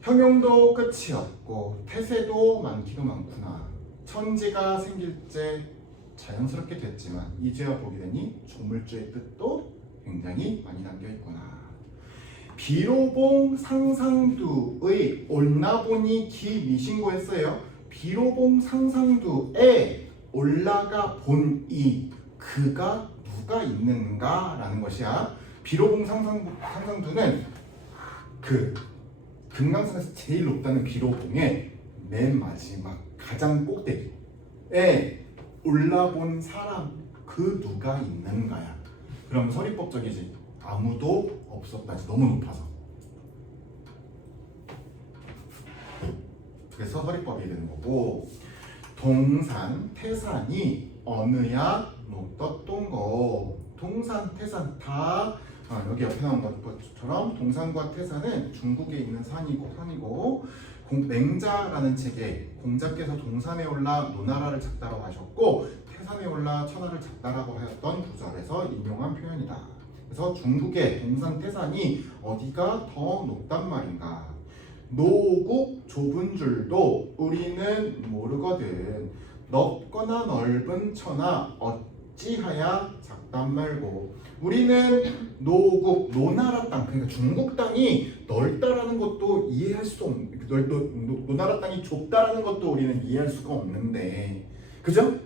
형용도 끝이 없고 태세도 많기도 많구나. 천지가 생길째 자연스럽게 됐지만 이제야 보게 되니 조물주의 뜻도 굉장히 많이 담겨 있구나. 비로봉 상상두의 올라보니 기미신고 했어요. 비로봉 상상두에 올라가 보니 그가 누가 있는가 라는 것이야. 비로봉 상상두는 그 금강산에서 제일 높다는 비로봉의 맨 마지막 가장 꼭대기에 올라본 사람 그 누가 있는가야. 그럼 서리법적이지. 아무도 없었다지. 너무 높아서. 그래서 서리법이 되는 거고, 동산, 태산이 어느야 높떴던 거. 동산, 태산 다 여기 옆에 나온 것처럼 동산과 태산은 중국에 있는 산이고 맹자라는 책에 공자께서 동산에 올라 노나라를 작다라고 하셨고 태산에 올라 천하를 작다라고 하였던 구절에서 인용한 표현이다. 그래서 중국의 동산, 태산이 어디가 더 높단 말인가? 노국 좁은 줄도 우리는 모르거든. 넓거나 넓은 천하 어찌하야 작단 말고. 우리는 노국, 노나라 땅, 그러니까 중국 땅이 넓다라는 것도 이해할 수 없는, 노나라 땅이 좁다라는 것도 우리는 이해할 수가 없는데, 그죠?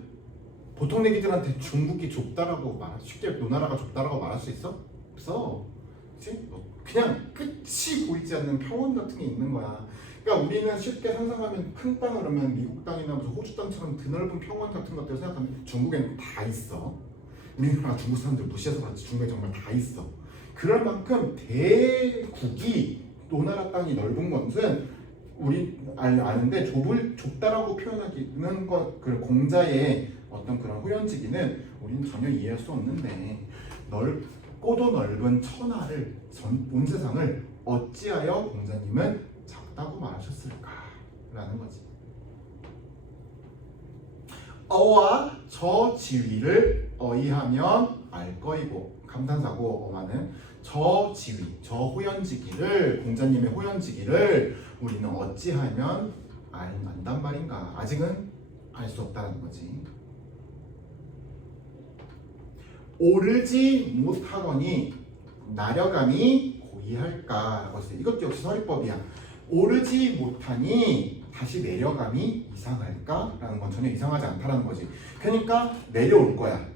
보통 애기들한테 중국이 좁다라고 쉽게 노나라가 좁다라고 말할 수 있어? 없어. 그치? 그냥 끝이 보이지 않는 평원 같은 게 있는 거야. 그러니까 우리는 쉽게 상상하면 큰 땅을 그러면 미국 땅이나 무슨 호주 땅처럼 드넓은 평원 같은 것들을 생각하면 중국에는 다 있어. 우리나라 중국 사람들 무시해서 그렇지 중국에 정말 다 있어. 그럴 만큼 대국이 노나라 땅이 넓은 것은 우리 아는데 좁다라고 표현하기는 그 공자의 어떤 그런 후연지기는 우리는 전혀 이해할 수 없는데 넓고도 넓은 천하를 온 세상을 어찌하여 공자님은 작다고 말하셨을까라는 거지. 어와 저 지위를 어이하면 알거이고 감탄사고 어마는 저 지위, 저 호연지기를 공자님의 호연지기를 우리는 어찌하면 안단 말인가. 아직은 알 수 없다는 거지. 오르지 못하거니 나려감이 고이할까라고 했어요. 이것도 역시 서리법이야. 오르지 못하니 다시 내려감이 이상할까라는 건 전혀 이상하지 않다라는 거지. 그러니까 내려올 거야.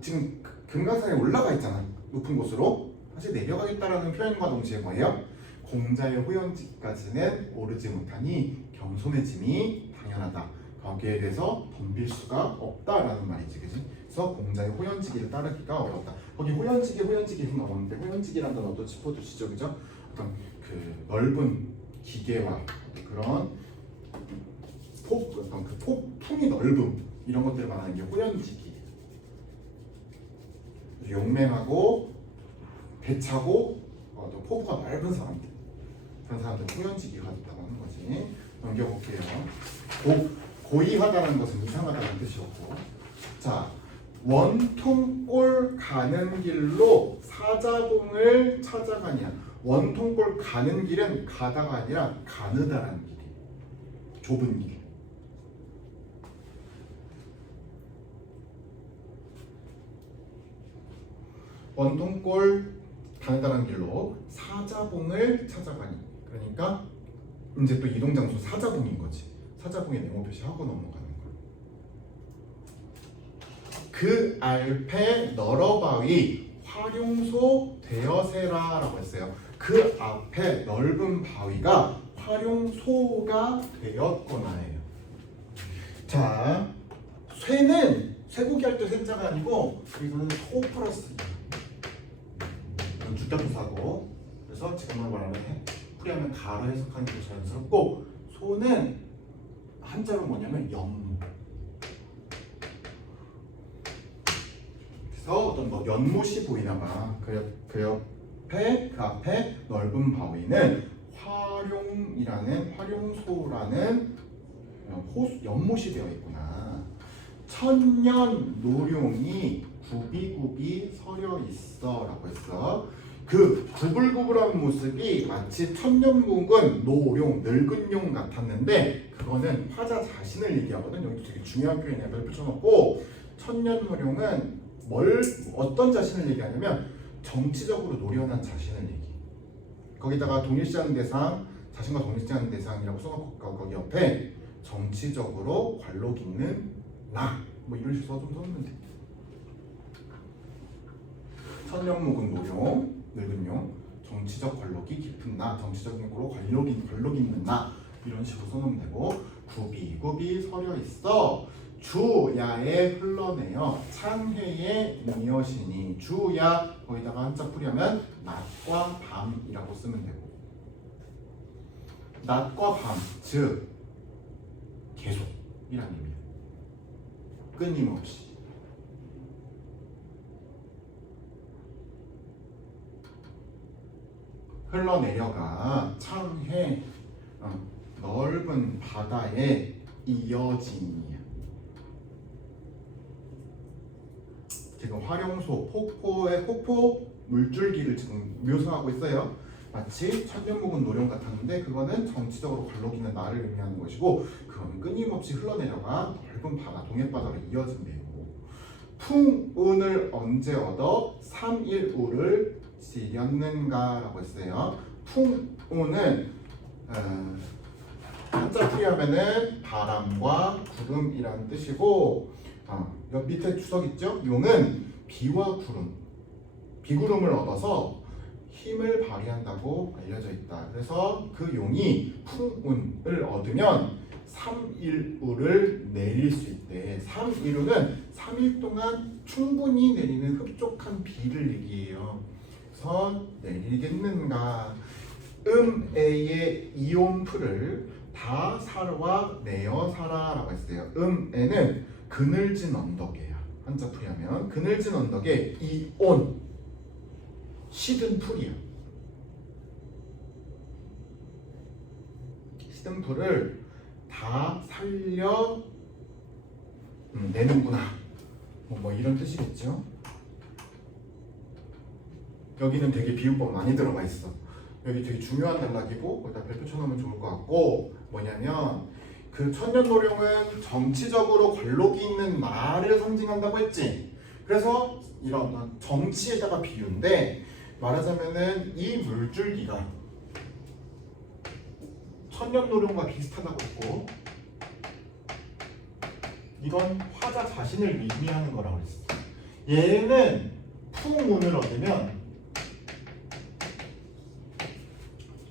지금 금강산에 올라가 있잖아. 높은 곳으로 다시 내려가겠다라는 표현과 동시에 뭐예요? 공자의 호연지까지는 오르지 못하니 겸손해짐이 당연하다. 거기에 대해서 덤빌 수가 없다라는 말이지, 그지? 그래서 공자의 호연지기를 따르기가 어렵다. 거기 호연지기는 나오는데 호연지기라는 단어도 짚어두시죠, 그죠? 어떤 그 넓은 기계와 그런 어떤 그 폭풍이 넓음 이런 것들을 말하는 게 호연지기. 용맹하고 배차고 또 포부가 넓은 사람들, 그런 사람들 호연지기가 됐다고 하는 거지. 넘겨볼게요. 고이하다는 것은 이상하다는 뜻이었고, 자 원통골 가는 길로 사자봉을 찾아가냐. 원통골 가는 길은 가다가 아니라 가느다라는 길이, 좁은 길. 원통골 가느다라는 길로 사자봉을 찾아가니. 그러니까 이제 또 이동 장소 사자봉인 거지. 사자봉에 네모 표시하고 넘어가는 거야. 그 알패 너러바위 활용소 되어세라라고 했어요. 그 앞에 넓은 바위가 활용소가 되었거나예요. 자, 쇠는 쇠고기 할 때 쇠자가 아니고 이거는 소 플러스 이건 주격부사고, 그래서 지금은 말하면 풀이하면 가로 해석하는 게 자연스럽고, 소는 한자로 뭐냐면 연무. 그래서 어떤 뭐 연못이 보이나봐. 그 앞에 넓은 바위는 활용이라는 활용소라는 연못이 되어 있구나. 천년 노룡이 굽이굽이 서려 있어라고 했어. 그 구불구불한 모습이 마치 천년 묵은 노룡, 늙은 용 같았는데 그거는 화자 자신을 얘기하거든. 여기 되게 중요한 표현이야. 널 붙여놓고 천년노룡은 어떤 자신을 얘기하냐면 정치적으로 노련한 자신을 얘기. 거기다가 동일시하는 대상, 자신과 동일시하는 대상이라고 써놓고 거기 옆에 정치적으로 관록 있는 나, 뭐 이런 식으로 좀 써주면 돼. 천년 묵은 노룡, 늙은 용, 정치적 관록이 깊은 나, 정치적으로 관록 있는 나 이런 식으로 써놓으면 되고 구비 서려 있어 주야에 흘러내어 창해에 미어시니 주야 거기다가 한자 풀이하면 낮과 밤이라고 쓰면 되고 낮과 밤 즉 계속이라는 의미야. 끊임없이. 흘러내려가 창해 넓은 바다에 이어지니야. 지금 활용소 폭포 물줄기를 지금 묘사하고 있어요. 마치 천년 묵은 노령 같았는데 그거는 정치적으로 관록 있는 나를 의미하는 것이고 그거는 끊임없이 흘러내려가 넓은 바다 동해바다로 이어진 내용이고 풍운을 언제 얻어 3일우를 지렸는가라고 했어요. 풍운은 한자 풀이하면은 바람과 구름이라는 뜻이고 옆 밑에 주석 있죠? 용은 비와 구름, 비구름을 얻어서 힘을 발휘한다고 알려져 있다. 그래서 그 용이 풍운을 얻으면 3일우를 내릴 수 있대. 3일우는 3일 동안 충분히 내리는 흡족한 비를 얘기해요. 그래서 내리겠는가? 애의 이온풀을 다 사러와 내어 사라라고 했어요. 애는 그늘진 언덕이에요. 한자 풀이하면 그늘진 언덕에 이온 시든 풀이야. 시든 풀을 다 살려 내는구나. 뭐 이런 뜻이겠죠. 여기는 되게 비유법 많이 들어가 있어. 여기 되게 중요한 단락이고 거기다 별표 쳐놓으면 좋을 것 같고 뭐냐면 그 천년노령은 정치적으로 관록이 있는 나를 상징한다고 했지. 그래서 이런 정치에다가 비유인데 말하자면은 이 물줄기가 천년노령과 비슷하다고 했고 이건 화자 자신을 의미하는 거라고 했어. 얘는 풍운을 얻으면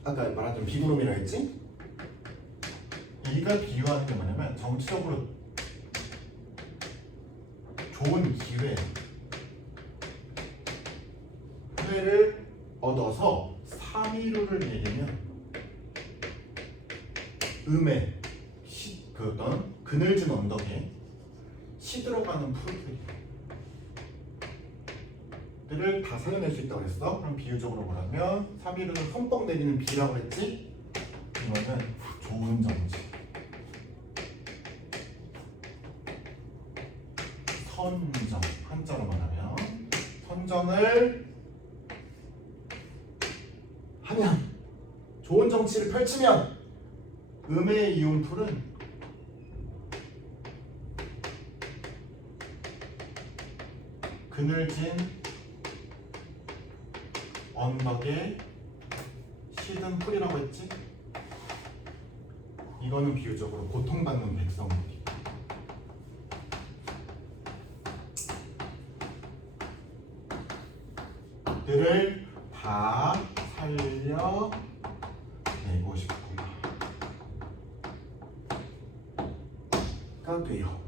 아까 말한 비구름이라 했지? 이가 비유하는 게 뭐냐면 정치적으로 좋은 기회를 얻어서 3일우를 내리면 그 어떤 그늘진 언덕에 시들어가는 풀들을 다 살려낼 수 있다고 했어. 그럼 비유적으로 뭐라면 3일우는 선뻑 내리는 비라고 했지? 이거는 좋은 정치. 선정, 한자로 말하면 선정을 하면 좋은 정치를 펼치면 음의 이온풀은 그늘진 언덕에 시든 풀이라고 했지? 이거는 비유적으로 고통받는 백성들이 들을 다 살려내고 싶구나 가 돼요.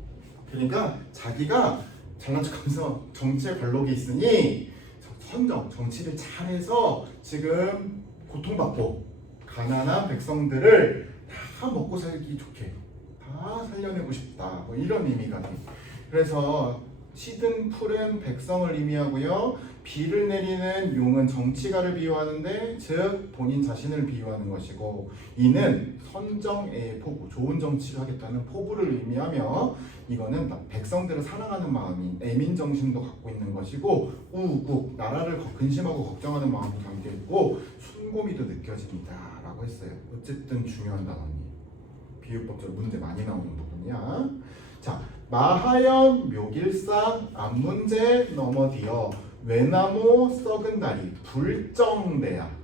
그러니까 자기가 잘난 척하면서 정치에 관록이 있으니 정치를 잘해서 지금 고통받고 가난한 백성들을 다 먹고 살기 좋게 다 살려내고 싶다. 뭐 이런 의미가 돼. 그래서 시든 풀은 백성을 의미하고요. 비를 내리는 용은 정치가를 비유하는데 즉 본인 자신을 비유하는 것이고 이는 선정의 포부, 좋은 정치를 하겠다는 포부를 의미하며 이거는 백성들을 사랑하는 마음인 애민정신도 갖고 있는 것이고 우국, 나라를 근심하고 걱정하는 마음도 담겨있고 순고미도 느껴집니다 라고 했어요. 어쨌든 중요한 단어니 비유법적 문제 많이 나오는 부분이야. 자, 마하연 묘길상 앞문제 넘어디어 외나무 썩은 다리 불정대야.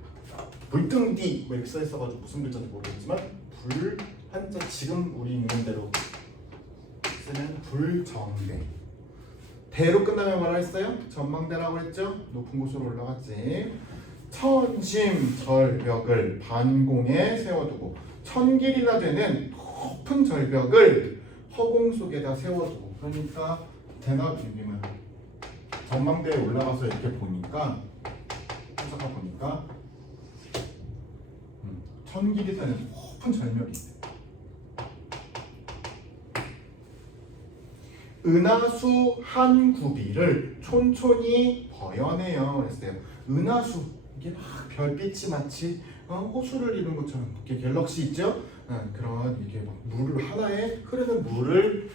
불등디 뭐 이렇게 써있어가지고 무슨 글자인지 모르겠지만 불 한자 지금 우리 있는 대로 쓰는 불정대. 대로 끝나면 뭐라 했어요? 전망대라고 했죠? 높은 곳으로 올라갔지. 천심절벽을 반공에 세워두고 천길이나 되는 높은 절벽을 허공 속에다 세워두고 그러니까 대낮 비빔은 전망대에 올라가서 이렇게 보니까 찾아가 보니까 천길이 되는 높은 절벽이 있어요. 은하수 한 구비를 촌촌히 버여내요 그랬어요. 은하수 이게 막 별빛이 마치 호수를 이룬 것처럼 이렇게 갤럭시 있죠? 그런 이게 막 물을 하나에 흐르는 물을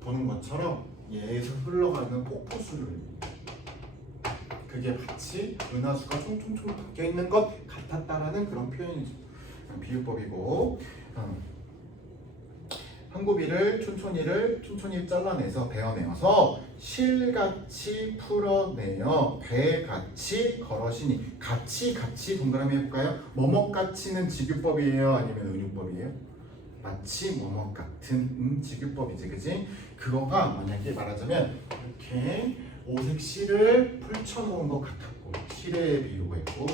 보는 것처럼 얘에서 흘러가는 폭포수를 그게 마치 은하수가 총총총 바뀌어 있는 것 같았다라는 그런 표현이죠. 비유법이고 한구비를 촌촌히 잘라내서 베어내어서 실같이 풀어내어 배같이 걸어시니 같이 동그라미 해볼까요? 뭐뭐같이는 직유법이에요? 아니면 은유법이에요? 마치 뭐뭐 같은 직유법이지 그지? 그거가 만약에 말하자면 이렇게 오색 실을 펼쳐놓은 것 같았고 실에 비유고 했고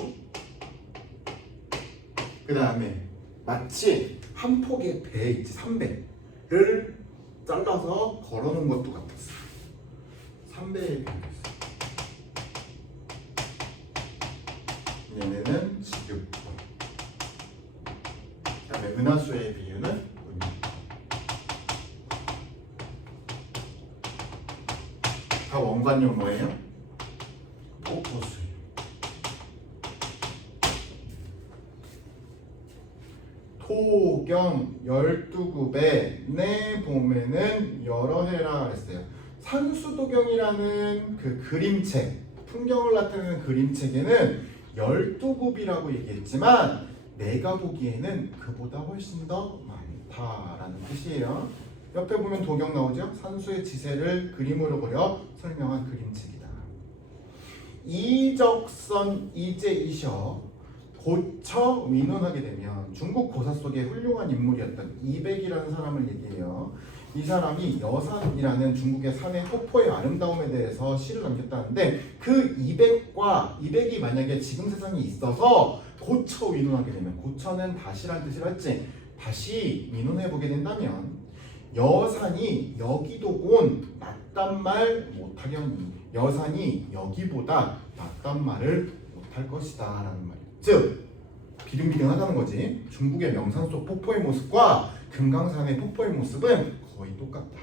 그 다음에 마치 한 폭의 배 있지 3배를 잘라서 걸어놓은 것도 같았어. 3배에 비유했어. 얘네는 직유법. 그 다음에 은하수의 비유는 은유법. 다 원관용 뭐예요? 폭포수. 토경 12급에 내 봄에는 여러 해라 했어요. 산수도경이라는 그 그림책, 풍경을 나타내는 그림책에는 12급이라고 얘기했지만 내가 보기에는 그보다 훨씬 더 많다라는 뜻이에요. 옆에 보면 도경 나오죠? 산수의 지세를 그림으로 그려 설명한 그림책이다. 이적선 이제이셔 고처 민원하게 되면 중국 고사 속에 훌륭한 인물이었던 이백이라는 사람을 얘기해요. 이 사람이 여산이라는 중국의 산의 폭포의 아름다움에 대해서 시를 남겼다는데 그 이백이 만약에 지금 세상에 있어서 고처 민원하게 되면 고처는 다시란 뜻이라 했지. 다시 민원해보게 된다면 여산이 여기도곤 낫단 말 못하려니 여산이 여기보다 낫단 말을 못할 것이다 라는 말이에요. 즉 비등비등하다는 거지. 중국의 명산 속 폭포의 모습과 금강산의 폭포의 모습은 거의 똑같다.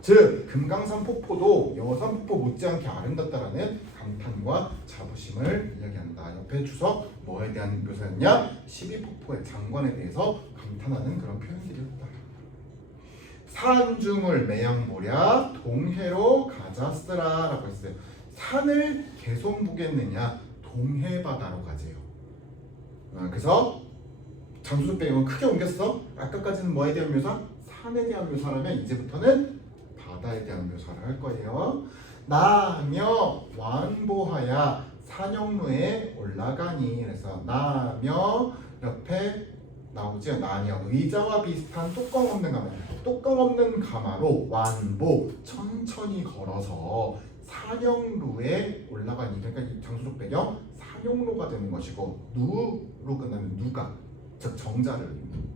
즉 금강산 폭포도 여산 폭포 못지않게 아름답다라는 감탄과 자부심을 이야기한다. 옆에 주석 뭐에 대한 묘사였냐? 12폭포의 장관에 대해서 감탄하는 그런 표현들이었다. 산중을 매양보랴 동해로 가자스라 라고 했어요. 산을 계속 보겠느냐? 동해바다로 가재요. 그래서 장수적 배경을 크게 옮겼어. 아까까지는 뭐에 대한 묘사? 산에 대한 묘사라면 이제부터는 바다에 대한 묘사를 할 거예요. 나며 완보하야 산영루에 올라가니. 그래서 나며 옆에 나오죠. 나며 의자와 비슷한 뚜껑 없는 가마. 뚜껑 없는 가마로 완보 천천히 걸어서 산영루에 올라가니. 그러니까 이 장수적 배경 산영루가 되는 것이고 누로 끝나는 누가 즉 정자를 의미합니다.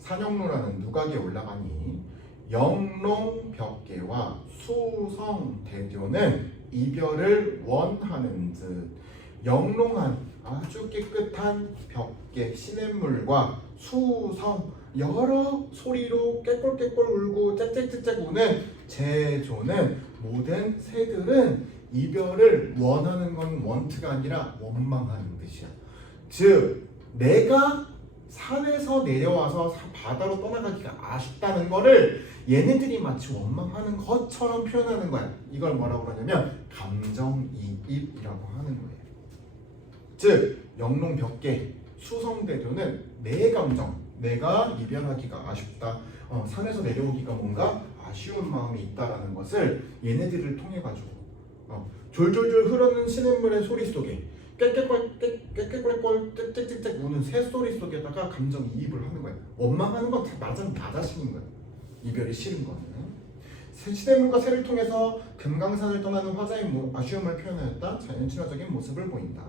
산영루라는 누각에 올라가니 영롱벽계와 수성대교는 이별을 원하는 듯 영롱한 아주 깨끗한 벽계 시냇물과 수성 여러 소리로 깨꼴깨꼴 울고 짹짹짹짹 우는 제조는 모든 새들은 이별을 원하는 건 원트가 아니라 원망하는 뜻이야. 즉 내가 산에서 내려와서 바다로 떠나가기가 아쉽다는 거를 얘네들이 마치 원망하는 것처럼 표현하는 거야. 이걸 뭐라고 그러냐면 감정이입이라고 하는 거예요. 즉 영롱벽계 수성대교는 내 감정, 내가 이별하기가 아쉽다, 산에서 내려오기가 뭔가 아쉬운 마음이 있다라는 것을 얘네들을 통해 가지고 졸졸졸 흐르는 시냇물의 소리 속에 깨깨꼴 짹짹짹 우는 새소리 속에다가 감정이입을 하는 거야. 원망하는 건 다 마자식인 거야. 이별이 싫은 거는. 시냇물과 새를 통해서 금강산을 떠나는 화자의 아쉬움을 표현하였다. 자연 친화적인 모습을 보인다.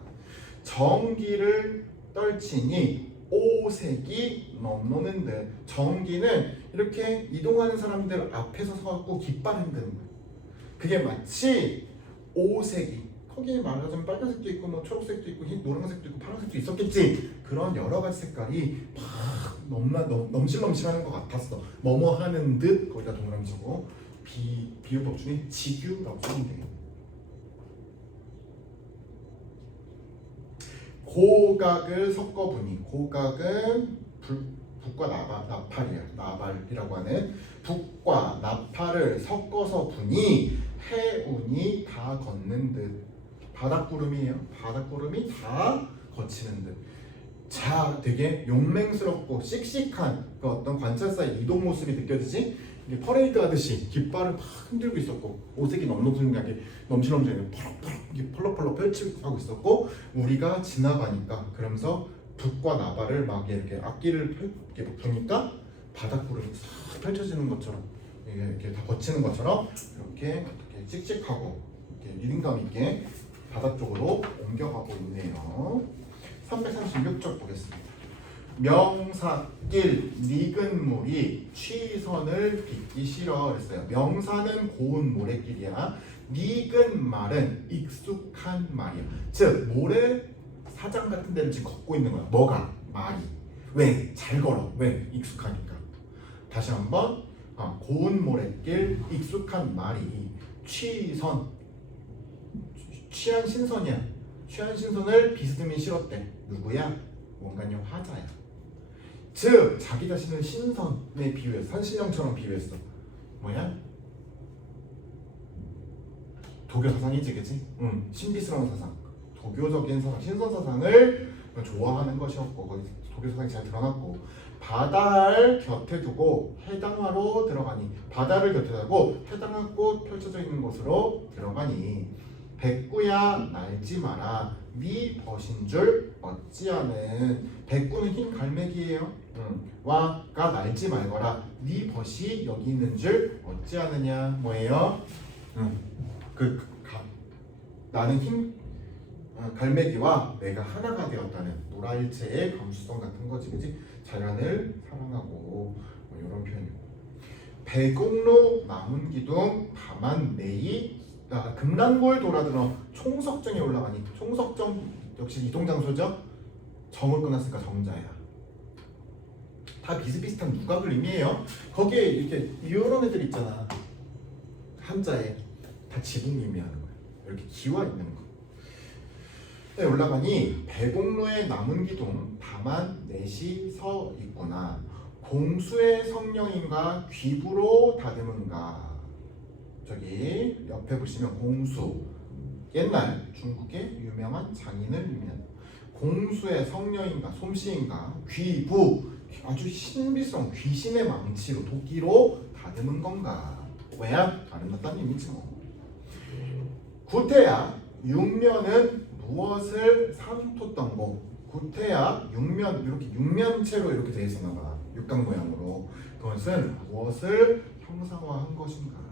정기를 떨치니 오색이 넘노는 듯. 정기는 이렇게 이동하는 사람들 앞에서 서갖고 깃발 흔드는 거야. 그게 마치 오색이, 거기에 말하자면 빨간색도 있고 뭐 초록색도 있고 노란색도 있고 파란색도 있었겠지. 그런 여러 가지 색깔이 막 넘실넘실하는 것 같았어. 뭐뭐 하는 듯. 거기다 동그라미 치고 비유법 중에 지규라고 쓰면 돼. 고각을 섞어보니, 고각은 북과 나팔이야. 나발이라고 하는 북과 나팔을 섞어서 보니 해운이 다 걷는 듯. 바닷구름이에요. 바닷구름이 다 거치는 듯. 자, 되게 용맹스럽고 씩씩한 그 어떤 관찰사의 이동 모습이 느껴지지? 이게 퍼레이드 하듯이 깃발을 막 흔들고 있었고, 오색이 넘실넘실하게 펄럭펄럭 펼치고 있었고, 우리가 지나가니까 그러면서 북과 나발을 막 이렇게 악기를 이렇게 부니까 바닷구름이 싹 펼쳐지는 것처럼, 이렇게 다 거치는 것처럼 이렇게 씩씩하고 이렇게 리듬감 있게 바다 쪽으로 옮겨가고 있네요. 336쪽 보겠습니다. 명사길 닉은 물이 취선을 빚기 싫어 그랬어요. 명사는 고운 모래길이야. 닉은 말은 익숙한 말이야. 즉 모래 사장 같은 데를 지금 걷고 있는 거야. 뭐가? 말이. 왜? 잘 걸어. 왜? 익숙하니까. 다시 한번 고운 모래길 익숙한 말이 취선, 취한 신선이야. 취한 신선을 비스듬히 실었대. 누구야? 원간요 화자야. 즉 자기 자신을 신선에 비유했어. 산신령처럼 비유했어. 뭐야? 도교 사상이지, 그치? 신비스러운 사상, 도교적인 사상, 신선 사상을 좋아하는 것이었고, 거기 도교 사상이 잘 드러났고, 바다를 곁에 두고 해당화로 들어가니, 바다를 곁에 두고 해당화 꽃 펼쳐져 있는 곳으로 들어가니, 백구야 날지 마라 네 벗인 줄 어찌하는. 백구는 흰 갈매기예요. 와가 날지 말거라 네 벗이 여기 있는 줄 어찌하느냐. 뭐예요? 나는 흰 갈매기와 내가 하나가 되었다는 노라일체의 감수성 같은 거지, 그지? 자연을 사랑하고 뭐 이런 표현이고. 백옥로 남은 기둥 다만 내이 금란골 돌아들어 총석정에 올라가니. 총석정 역시 이동장소죠. 정을 끊었으니까 정자야. 다 비슷비슷한 누각을 의미해요. 거기에 이렇게 이런 애들 있잖아. 한자에 다 지붕 의미하는 거야. 이렇게 기와 있는 거. 네, 올라가니 백옥로의 남은 기둥 다만 넷이 서 있구나. 공수의 성령인가 귀부로 다듬은가. 저기 옆에 보시면 공수, 옛날 중국의 유명한 장인을 의미한다. 공수의 성녀인가 솜씨인가 귀부, 아주 신비스러운 귀신의 망치로 도끼로 다듬은 건가. 뭐야? 아름답다는 의미지 뭐. 구태야 육면은 무엇을 상토던 거. 구태야 육면, 이렇게 육면체로 이렇게 되어 있었나 봐. 육각 모양으로. 그것은 무엇을 형상화한 것인가.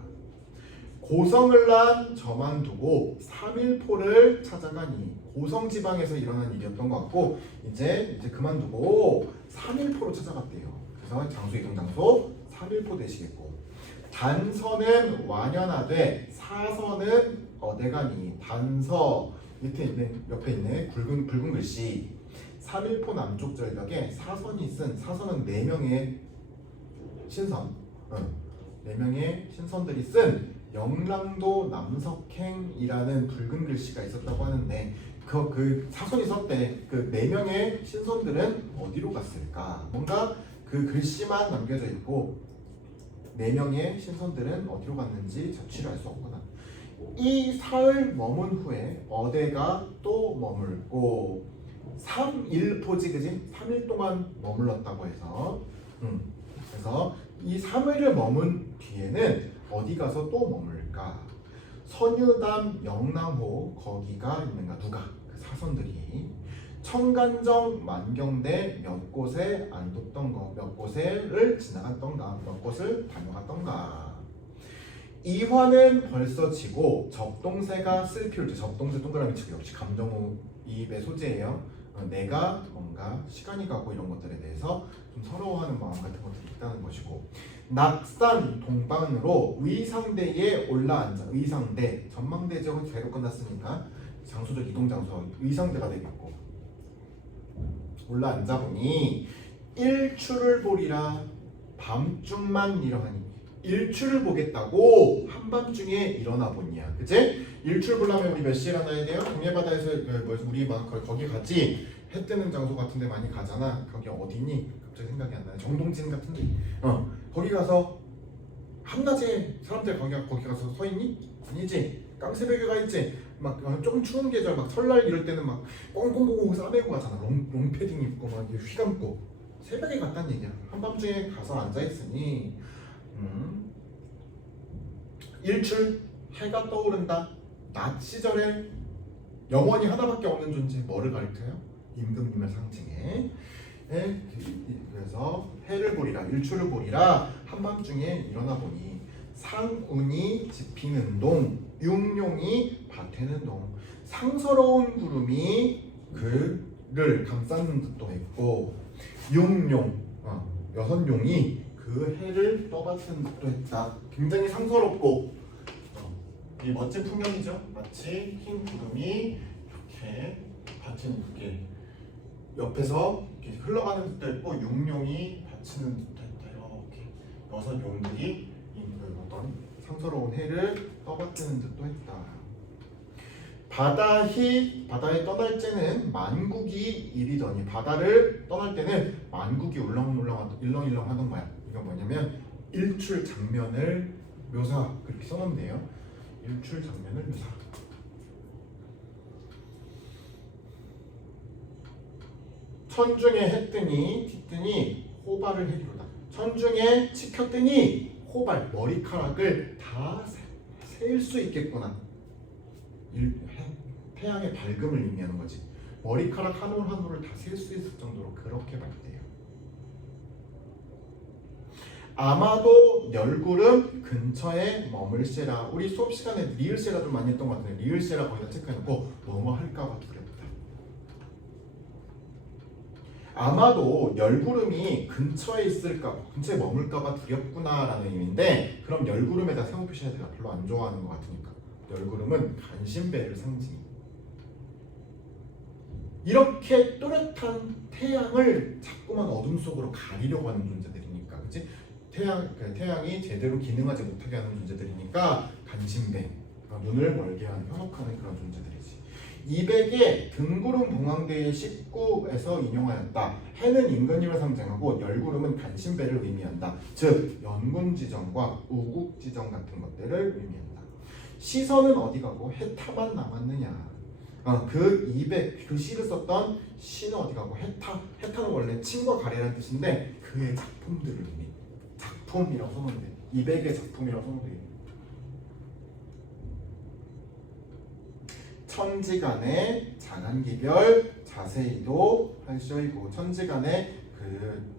고성을 난 저만 두고 3일포를 찾아가니. 고성 지방에서 일어난 일이었던 것 같고, 이제 그만두고 3일포로 찾아갔대요. 그래서 장소 이동 장소 3일포 되시겠고, 단서는 완연하되 사서는 어데가니. 단서 밑에 있는 옆에 있는 붉은 글씨 3일포 남쪽 절벽에 사선이 쓴 사선은 4명의 신선 4명의 신선들이 쓴 영랑도 남석행이라는 붉은 글씨가 있었다고 하는데 그 사선이 섰대. 그 4명의 신선들은 어디로 갔을까? 뭔가 그 글씨만 남겨져 있고 4명의 신선들은 어디로 갔는지 자취를 알 수 없구나. 이 사흘 머문 후에 어대가 또 머물고 3일포지 그지? 3일 동안 머물렀다고 해서 그래서 이 3일을 머문 뒤에는 어디 가서 또 머물까? 선유담 영남호 거기가 있는가? 누가? 그 사선들이 청간정 만경대 몇 곳에 안뒀던가? 몇 곳을 지나갔던가? 몇 곳을 다녀갔던가? 이화는 벌써 지고 접동새가 쓸필 접동새 동그라미 치고 역시 감정이입의 소재예요. 내가 뭔가 시간이 가고 이런 것들에 대해서 좀 서러워하는 마음 같은 것들이 있다는 것이고 낙산 동방으로 의상대에 올라앉아 의상대 전망대 지역은 대로 끝났으니까 장소적 이동 장소 의상대가 되겠고 올라앉아 보니 일출을 보리라 밤중만 이러하니 일출을 보겠다고 한밤중에 일어나 보냐 그치? 일출 보려면 우리 몇 시에 일어나야 돼요? 동해바다에서 우리 막 거기 가지 해 뜨는 장소 같은 데 많이 가잖아. 거기 어디니? 갑자기 생각이 안 나네. 정동진 같은 데 거기 가서 한낮에 사람들 거기 가서 서 있니? 아니지. 깡새벽에 가 있지. 막 조금 추운 계절 막 설날 이럴 때는 막 꽁꽁꽁꽁 싸매고 가잖아. 롱패딩 입고 막 휘감고 새벽에 갔다는 얘기야. 한밤중에 가서 앉아있으니 일출 해가 떠오른다. 낮 시절에 영원히 하나밖에 없는 존재 뭐를 가리켜요? 임금님을 상징해. 그래서 해를 보리라 일출을 보리라 한밤중에 일어나 보니 상운이 지피는 동 육룡이 밭에는 동 상서로운 구름이 그를 감싸는 듯도 했고 육룡 6용이 그 해를 떠받치는 듯도 했다. 굉장히 상서롭고 이 멋진 풍경이죠. 마치 흰 구름이 이렇게 받치는 듯 옆에서 이렇게 흘러가는 듯도 했고 육룡이 받치는 듯도 했다. 이렇게 6용들이 어떤 상서로운 해를 떠받치는 듯도 했다. 바다에 떠날 때는 만국이 이리더니 바다를 떠날 때는 만국이 일렁일렁 하던 거야. 이건 뭐냐면 일출 장면을 묘사 그렇게 써놓은데요. 일출 장면을 묘사. 천중에 해 뜨니 호발을 해리로다. 천중에 치켰더니 호발 머리카락을 다 세일 수 있겠구나. 태양의 밝음을 의미하는 거지. 머리카락 한 올 한 올을 다 셀 수 있을 정도로 그렇게 밝대요. 아마도 멸구름 근처에 머물세라. 우리 수업 시간에 리을세라 좀 많이 했던 것 같은데 리을세라 거기다 체크해놓고 뭐뭐 할까봐 두렵다. 아마도 열구름이 근처에 있을까, 근처에 머물까봐 두렵구나라는 의미인데 그럼 열구름에다 세모 표시해야 돼요. 별로 안 좋아하는 것 같으니까. 열구름은 간신배를 상징. 이렇게 또렷한 태양을 자꾸만 어둠 속으로 가리려고 하는 존재들이니까, 그렇지? 태양이 제대로 기능하지 못하게 하는 존재들이니까 간신배, 눈을 멀게 하는, 현혹하는 그런 존재들이지. 200의 등구름 봉황대의 19에서 인용하였다. 해는 임금님을 상징하고 열구름은 간신배를 의미한다. 즉 연군지정과 우국지정 같은 것들을 의미한다. 시선은 어디 가고 해타만 남았느냐. 그 시를 썼던 시는 어디 가고 해타는 원래 침과 가래라는 뜻인데 그의 작품들을 의미. 작품이라고 써놓으면 돼. 200의 작품이라고 써놓으면 돼. 천지간의 장한기별 자세히도 할셔이고 천지간의 그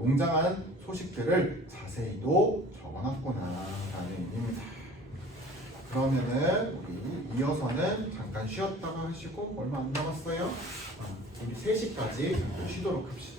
웅장한 소식들을 자세히도 적어놨구나라는 의미입니다. 그러면은 우리 이어서는 잠깐 쉬었다가 하시고 얼마 안 남았어요. 우리 3시까지 쉬도록 합시다.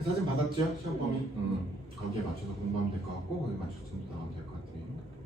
그 사진 받았죠? 시험 범위? 거기에 맞춰서 공부하면 될 것 같고 거기에 맞춰서 나가면 될 것 같아요.